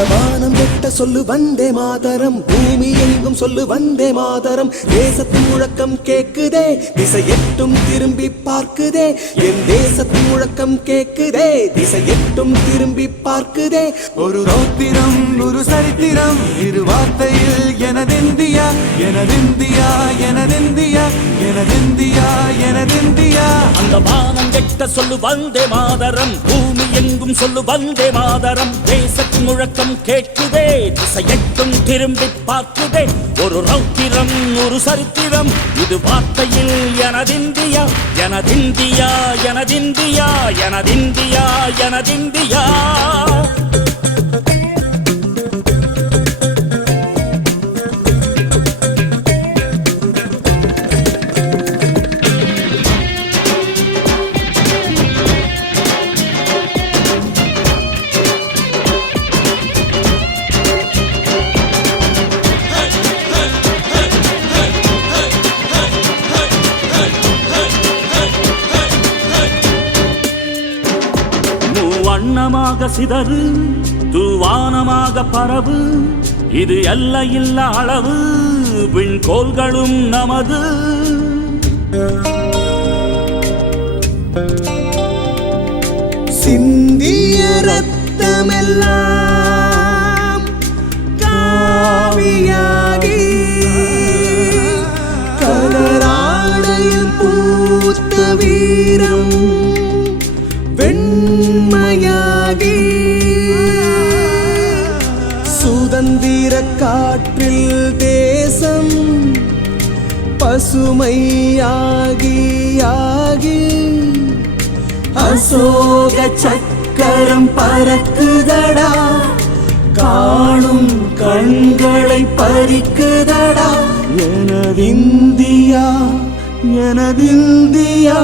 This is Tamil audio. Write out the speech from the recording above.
வானம் வெட்ட சொல்லு வந்தே மாதரம், பூமி எங்கும் சொல்லு வந்தே மாதரம். தேசத்தின் முழக்கம் கேக்குதே, திசை எட்டும் திரும்பி பார்க்குதே. என் தேசத்தின் முழக்கம் கேக்குதே, திசை எட்டும் திரும்பி பார்க்குதே. ஒரு ரௌத்திரம் ஒரு சரித்திரம், இரு வார்த்தையில் எனதிந்தியா எனதிந்தியா எனதிந்தியா எனதிந்தியா எனதிந்தியா. அந்த வானம் வெட்ட சொல்லு வந்தே மாதரம், பூமி எங்கும் சொல்லு வந்தே மாதரம். தேசத்தின் முழக்கம் கேட்குதே, திசை எட்டும் திரும்பி பார்க்குதே. ஒரு ரௌத்திரம் ஒரு சரித்திரம், இது வார்த்தையில் எனதிந்தியா எனதிந்தியா எனதிந்தியா எனதிந்தியா எனதிந்தியா. வண்ணமாக சிதறு தூவானமாக பரவு, இது எல்லையில்ல அளவு, விண்கோள்களும் நமது. சிந்திய ரத்தமெல்லாம் காவியாகி, கலராடையில் பூத்த வீரம் வெண்மையாகி, சுதந்திர காற்றில் தேசம் பசுமையாகி ஆகி, அசோக சக்கரம் பறக்குதடா, காணும் கண்களை பறிக்குதடா. எனதிந்தியா எனதிந்தியா